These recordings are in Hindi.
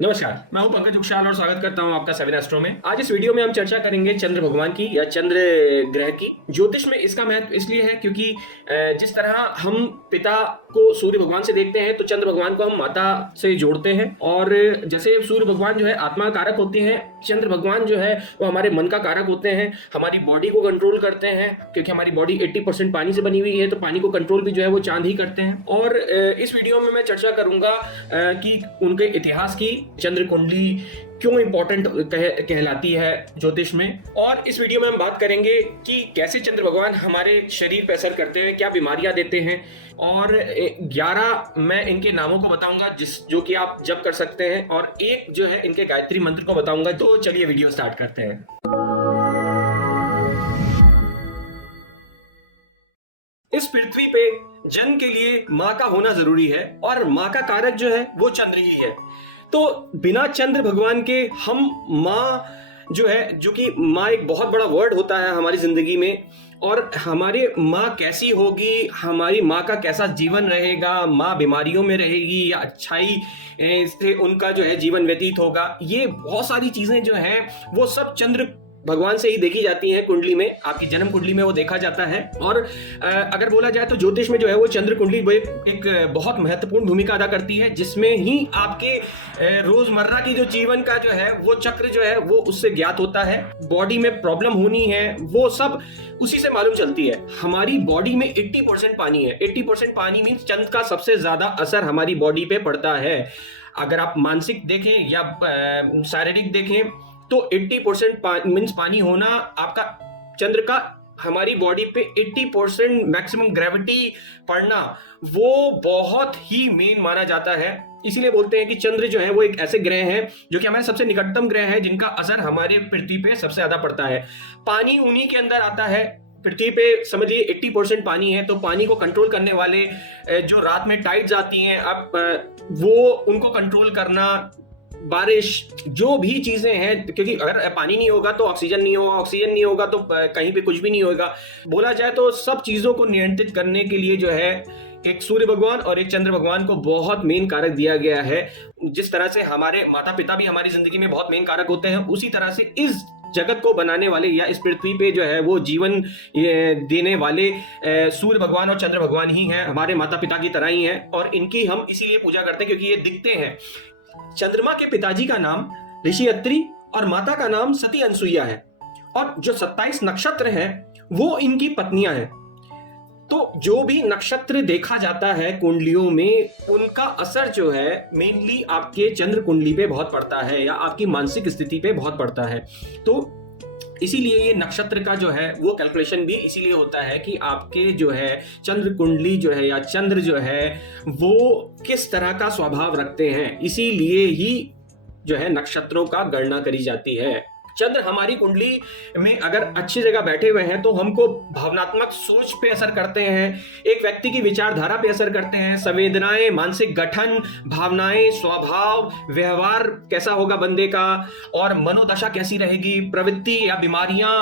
नमस्कार, मैं हूं पंकज उक्षाल और स्वागत करता हूं आपका 7 एस्ट्रो में। आज इस वीडियो में हम चर्चा करेंगे चंद्र भगवान की या चंद्र ग्रह की। ज्योतिष में इसका महत्व इसलिए है क्योंकि जिस तरह हम पिता को सूर्य भगवान से देखते हैं तो चंद्र भगवान को हम माता से जोड़ते हैं। और जैसे सूर्य भगवान जो है आत्मा कारक होते हैं, चंद्र भगवान जो है वो हमारे मन का कारक होते हैं, हमारी बॉडी को कंट्रोल करते हैं क्योंकि हमारी बॉडी 80% पानी से बनी हुई है, तो पानी को कंट्रोल भी जो है वो चांद ही करते हैं। और इस वीडियो में मैं चर्चा करूंगा कि उनके इतिहास की, चंद्र कुंडली क्यों इंपॉर्टेंट कहलाती है ज्योतिष में। और इस वीडियो में हम बात करेंगे कि कैसे चंद्र भगवान हमारे शरीर पर असर करते हैं, क्या बीमारियां देते हैं, और 11 मैं इनके नामों को बताऊंगा जो कि आप जप कर सकते हैं, और एक जो है इनके गायत्री मंत्र को बताऊंगा। तो चलिए वीडियो स्टार्ट करते हैं। इस पृथ्वी पे जन्म के लिए माँ का होना जरूरी है और माँ का कारक जो है वो चंद्र ही है। तो बिना चंद्र भगवान के हम माँ जो है, जो कि माँ एक बहुत बड़ा वर्ड होता है हमारी जिंदगी में, और हमारी माँ कैसी होगी, हमारी माँ का कैसा जीवन रहेगा, माँ बीमारियों में रहेगी या अच्छाई से उनका जो है जीवन व्यतीत होगा, ये बहुत सारी चीजें जो हैं वो सब चंद्र भगवान से ही देखी जाती हैं। कुंडली में, आपकी जन्म कुंडली में वो देखा जाता है। और अगर बोला जाए तो ज्योतिष में जो है वो चंद्र कुंडली एक बहुत महत्वपूर्ण भूमिका अदा करती है, जिसमें ही आपके रोजमर्रा की जो जीवन का जो है वो चक्र जो है वो उससे ज्ञात होता है। बॉडी में प्रॉब्लम होनी है वो सब उसी से मालूम चलती है। हमारी बॉडी में 80% पानी है। 80% पानी मीन्स चंद्र का सबसे ज्यादा असर हमारी बॉडी पे पड़ता है। अगर आप मानसिक देखें या शारीरिक देखें तो 80% मीन्स पानी होना, आपका चंद्र का हमारी बॉडी पे 80% मैक्सिमम ग्रेविटी पड़ना, वो बहुत ही मेन माना जाता है। इसीलिए बोलते हैं कि चंद्र जो है वो एक ऐसे ग्रह है जो कि हमारे सबसे निकटतम ग्रह है, जिनका असर हमारे पृथ्वी पे सबसे ज्यादा पड़ता है। पानी उन्हीं के अंदर आता है। पृथ्वी पे समझिए 80% पानी है, तो पानी को कंट्रोल करने वाले जो रात में टाइड्स आती हैं, अब वो उनको कंट्रोल करना, बारिश, जो भी चीजें हैं, क्योंकि अगर पानी नहीं होगा तो ऑक्सीजन नहीं होगा, ऑक्सीजन नहीं होगा तो कहीं पे कुछ भी नहीं होगा। बोला जाए तो सब चीजों को नियंत्रित करने के लिए जो है एक सूर्य भगवान और एक चंद्र भगवान को बहुत मेन कारक दिया गया है। जिस तरह से हमारे माता पिता भी हमारी जिंदगी में बहुत मेन कारक होते हैं, उसी तरह से इस जगत को बनाने वाले या इस पृथ्वी पे जो है वो जीवन देने वाले सूर्य भगवान और चंद्र भगवान ही हैं, हमारे माता पिता की तरह ही हैं। और इनकी हम इसीलिए पूजा करते हैं क्योंकि ये दिखते हैं। चंद्रमा के पिताजी का नाम ऋषि अत्रि और माता का नाम सती अनसुईया है, और जो 27 नक्षत्र हैं वो इनकी पत्नियां हैं। तो जो भी नक्षत्र देखा जाता है कुंडलियों में, उनका असर जो है मेनली आपके चंद्र कुंडली पे बहुत पड़ता है या आपकी मानसिक स्थिति पे बहुत पड़ता है। तो इसीलिए ये नक्षत्र का जो है वो कैलकुलेशन भी इसीलिए होता है कि आपके जो है चंद्र कुंडली जो है या चंद्र जो है वो किस तरह का स्वभाव रखते हैं, इसीलिए ही जो है नक्षत्रों का गणना करी जाती है। चंद्र हमारी कुंडली में अगर अच्छी जगह बैठे हुए हैं तो हमको भावनात्मक सोच पे असर करते हैं, एक व्यक्ति की विचारधारा पे असर करते हैं, संवेदनाएं, मानसिक गठन, भावनाएं, स्वभाव, व्यवहार कैसा होगा बंदे का, और मनोदशा कैसी रहेगी, प्रवृत्ति या बीमारियां,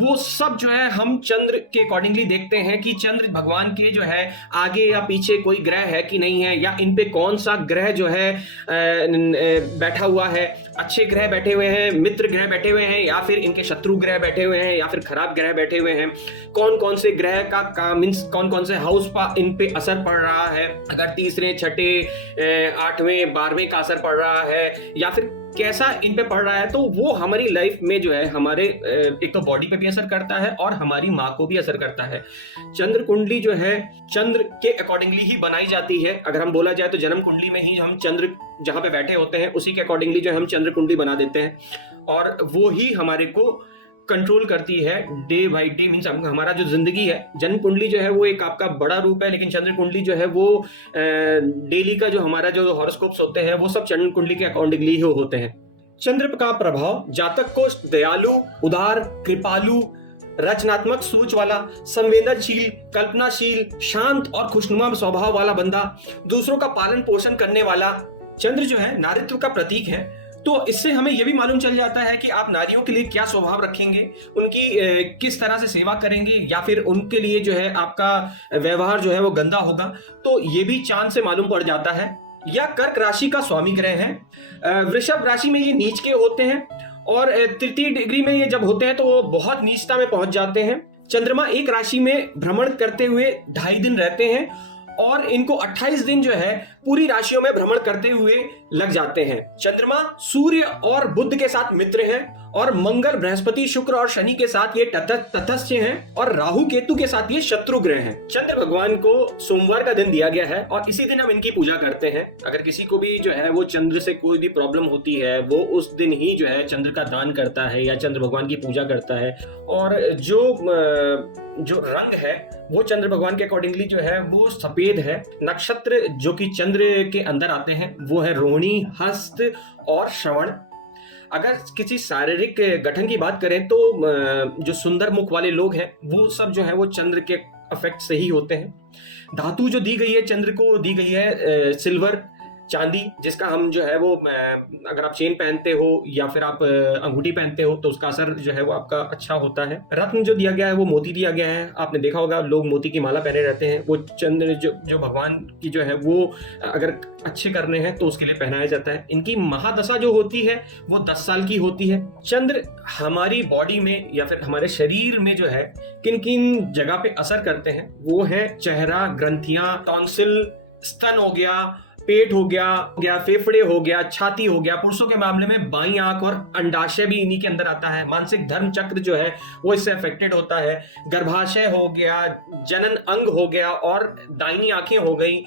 वो सब जो है हम चंद्र के अकॉर्डिंगली देखते हैं कि चंद्र भगवान के जो है आगे या पीछे कोई ग्रह है कि नहीं है, या इन पे कौन सा ग्रह जो है बैठा हुआ है, अच्छे ग्रह बैठे हुए हैं, मित्र ग्रह बैठे हुए हैं, या फिर इनके शत्रु ग्रह बैठे हुए हैं, या फिर खराब ग्रह बैठे हुए हैं, कौन कौन से ग्रह का मीन्स कौन कौन से हाउस पर इन पे असर पड़ रहा है, अगर तीसरे, छठे, 8वें, 12वें का असर पड़ रहा है, या फिर कैसा इन पे पड़ रहा है, तो वो हमारी लाइफ में जो है हमारे एक तो बॉडी पे भी असर करता है और हमारी माँ को भी असर करता है। चंद्र कुंडली जो है चंद्र के अकॉर्डिंगली ही बनाई जाती है। अगर हम बोला जाए तो जन्म कुंडली में ही हम चंद्र जहां पे बैठे होते हैं उसी के अकॉर्डिंगली जो हम चंद्र कुंडली बना देते हैं, और वो ही हमारे को कंट्रोल करती है डे बाई डे। मीन्स हमारा जो जिंदगी है, जन्म कुंडली जो है वो एक आपका बड़ा रूप है, लेकिन चंद्र कुंडली जो है वो डेली का जो हमारा जो हॉरोस्कोप्स होते हैं वो सब चंद्र कुंडली के अकॉर्डिंगली ही होते हैं। चंद्र का प्रभाव जातक को दयालु, उदार, कृपालु, रचनात्मक सोच वाला, संवेदनशील, कल्पनाशील, शांत और खुशनुमा स्वभाव वाला बंदा, दूसरों का पालन पोषण करने वाला। चंद्र जो है नारित्व का प्रतीक है, तो इससे हमें यह भी मालूम चल जाता है कि आप नारियों के लिए क्या स्वभाव रखेंगे, उनकी किस तरह से सेवा करेंगे, या फिर उनके लिए जो है आपका व्यवहार जो है वो गंदा होगा, तो ये भी चांद से मालूम पड़ जाता है। या कर्क राशि का स्वामी ग्रह है। वृषभ राशि में ये नीच के होते हैं और तृतीय डिग्री में ये जब होते हैं तो वो बहुत नीचता में पहुंच जाते हैं। चंद्रमा एक राशि में भ्रमण करते हुए 2.5 दिन रहते हैं और इनको 28 दिन जो है पूरी राशियों में भ्रमण करते हुए लग जाते हैं। चंद्रमा सूर्य और बुध के साथ मित्र हैं और मंगल, बृहस्पति, शुक्र और शनि के साथ ये तटस्थ हैं और राहु केतु के साथ ये शत्रु ग्रह हैं। चंद्र भगवान को सोमवार का दिन दिया गया है और इसी दिन हम इनकी पूजा करते हैं। अगर किसी को भी जो है वो चंद्र से कोई भी प्रॉब्लम होती है वो उस दिन ही जो है चंद्र का दान करता है या चंद्र भगवान की पूजा करता है। और जो रंग है वो चंद्र भगवान के अकॉर्डिंगली जो है वो सफेद है। नक्षत्र जो कि चंद्र के अंदर आते हैं वो है रोहिणी, हस्त और श्रवण। अगर किसी शारीरिक गठन की बात करें तो जो सुंदर मुख वाले लोग हैं वो सब जो है वो चंद्र के अफेक्ट से ही होते हैं। धातु जो दी गई है चंद्र को दी गई है सिल्वर, चांदी, जिसका हम जो है वो अगर आप चेन पहनते हो या फिर आप अंगूठी पहनते हो तो उसका असर जो है वो आपका अच्छा होता है। रत्न जो दिया गया है वो मोती दिया गया है। आपने देखा होगा लोग मोती की माला पहने रहते हैं। वो चंद्र जो भगवान की जो है वो अगर अच्छे करने हैं तो उसके लिए पहनाया जाता है। इनकी महादशा जो होती है वो 10 साल की होती है। चंद्र हमारी बॉडी में या फिर हमारे शरीर में जो है किन किन जगह पे असर करते हैं वो है चेहरा, ग्रंथियां, टॉन्सिल, स्तन हो गया, पेट हो गया, फेफड़े हो गया, छाती हो गया। पुरुषों के मामले में बाईं आंख और अंडाशय भी इन्हीं के अंदर आता है। मानसिक धर्म चक्र जो है वो इससे अफेक्टेड होता है। गर्भाशय हो गया, जनन अंग हो गया और दाहिनी आंखें हो गई।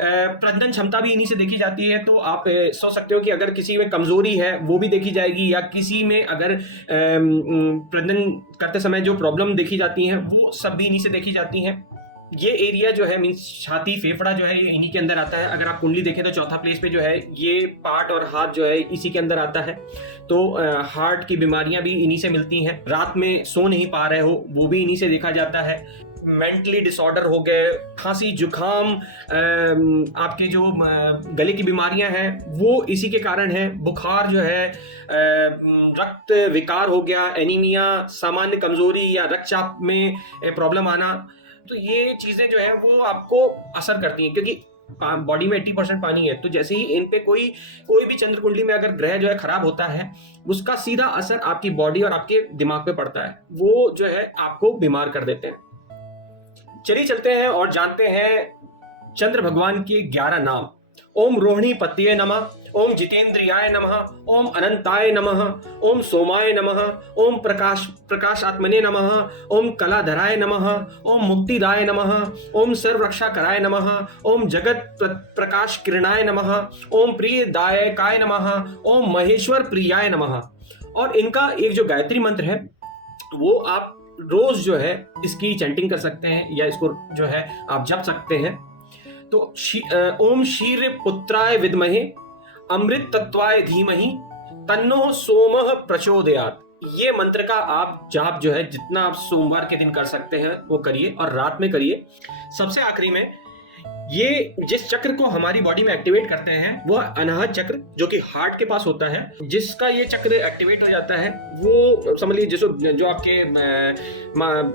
प्रजनन क्षमता भी इन्हीं से देखी जाती है। तो आप सोच सकते हो कि अगर किसी में कमजोरी है वो भी देखी जाएगी या किसी में अगर प्रजनन करते समय जो प्रॉब्लम देखी जाती है वो सब भी इन्हीं से देखी जाती है। ये एरिया जो है मीन्स छाती, फेफड़ा जो है ये इन्हीं के अंदर आता है। अगर आप कुंडली देखें तो चौथा प्लेस पे जो है ये पार्ट और हाथ जो है इसी के अंदर आता है। तो हार्ट की बीमारियां भी इन्हीं से मिलती हैं। रात में सो नहीं पा रहे हो वो भी इन्हीं से देखा जाता है। मेंटली डिसऑर्डर हो गए, खांसी, जुकाम, आपके जो गले की बीमारियां हैं वो इसी के कारण है। बुखार जो है, रक्त विकार हो गया, एनीमिया, सामान्य कमजोरी या रक्तचाप में प्रॉब्लम आना, तो ये चीजें जो है वो आपको असर करती हैं क्योंकि बॉडी में 80% पानी है। तो जैसे ही इन पे कोई भी चंद्र कुंडली में अगर ग्रह जो है खराब होता है उसका सीधा असर आपकी बॉडी और आपके दिमाग पे पड़ता है। वो जो है आपको बीमार कर देते हैं। चलिए चलते हैं और जानते हैं चंद्र भगवान के 11 नाम। ओम रोहिणी पत्ये नमः, ओम जितेंद्रियाय नमः, ओम अनंताय नमः, ओम सोमाय नमः, ओम प्रकाशात्मने नमः, ओम कलाधराय नमः, ओम मुक्तिदाय नमः, ओम सर्वरक्षाकराय नमः, ओम जगत प्रकाश किरणाय नमः, ओम प्रियदायकाय नमः, ओम महेश्वर प्रियाय नमः। और इनका एक जो गायत्री मंत्र है वो आप रोज जो है इसकी चैंटिंग कर सकते हैं या इसको जो है आप जप सकते हैं। तो ओम शीर पुत्राय विद्महे अमृत तत्वाय धीमहि तन्नो सोमः प्रचोदयात्। ये मंत्र का आप जाप जो है जितना आप सोमवार के दिन कर सकते हैं वो करिए और रात में करिए। सबसे आखिरी में ये जिस चक्र को हमारी बॉडी में एक्टिवेट करते हैं वह अनाहत चक्र जो कि हार्ट के पास होता है। जिसका ये चक्र एक्टिवेट हो जाता है वो समझ लीजिए जो आपके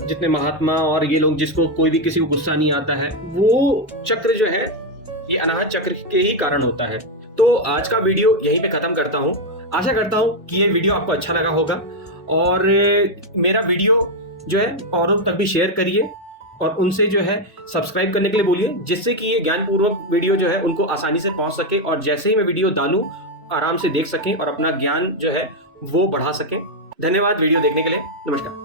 जितने महात्मा और ये लोग जिसको कोई भी किसी को गुस्सा नहीं आता है वो चक्र जो है ये अनाहत चक्र के ही कारण होता है। तो आज का वीडियो यहीं पे खत्म करता हूँ। आशा करता हूँ कि ये वीडियो आपको अच्छा लगा होगा और मेरा वीडियो जो है औरों तक भी शेयर करिए और उनसे जो है सब्सक्राइब करने के लिए बोलिए जिससे कि ये ज्ञानपूर्वक वीडियो जो है उनको आसानी से पहुंच सके और जैसे ही मैं वीडियो डालूं आराम से देख सकें और अपना ज्ञान जो है वो बढ़ा सकें। धन्यवाद वीडियो देखने के लिए। नमस्कार।